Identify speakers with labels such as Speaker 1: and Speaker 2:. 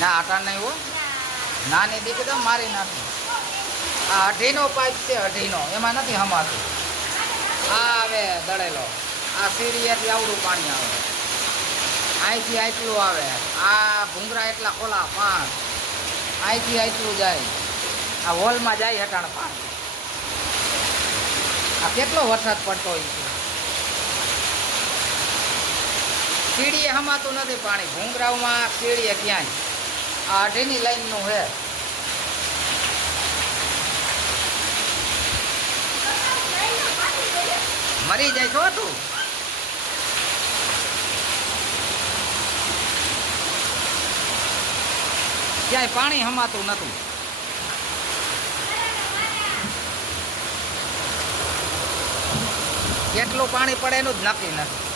Speaker 1: ના, આટા નહીં હો. નાની દીકરી તો મારી નાખી. આ અઢીનો પાઇપ છે, અઢીનો. એમાં નથી હમાતું. આ આવે દળેલો. આ સીડીએથી આવડું પાણી આવે. અહીંથી આટલું આવે. આ ભૂંગરા એટલા ખોલા પાંચ અહીંથી આટલું જાય. આ હોલમાં જાય હટાણ પાંચ આ કેટલો વરસાદ પડતો હોય છે. સીડીએ હમાતું નથી પાણી. ભૂંગરાઓમાં સીડીએ ક્યાંય? આ અઢીની લાઈનનું છે મરી જાય છો તું. ક્યાંય પાણી હમાતું નતું. કેટલું પાણી પડે એનું જ નક્કી નથી.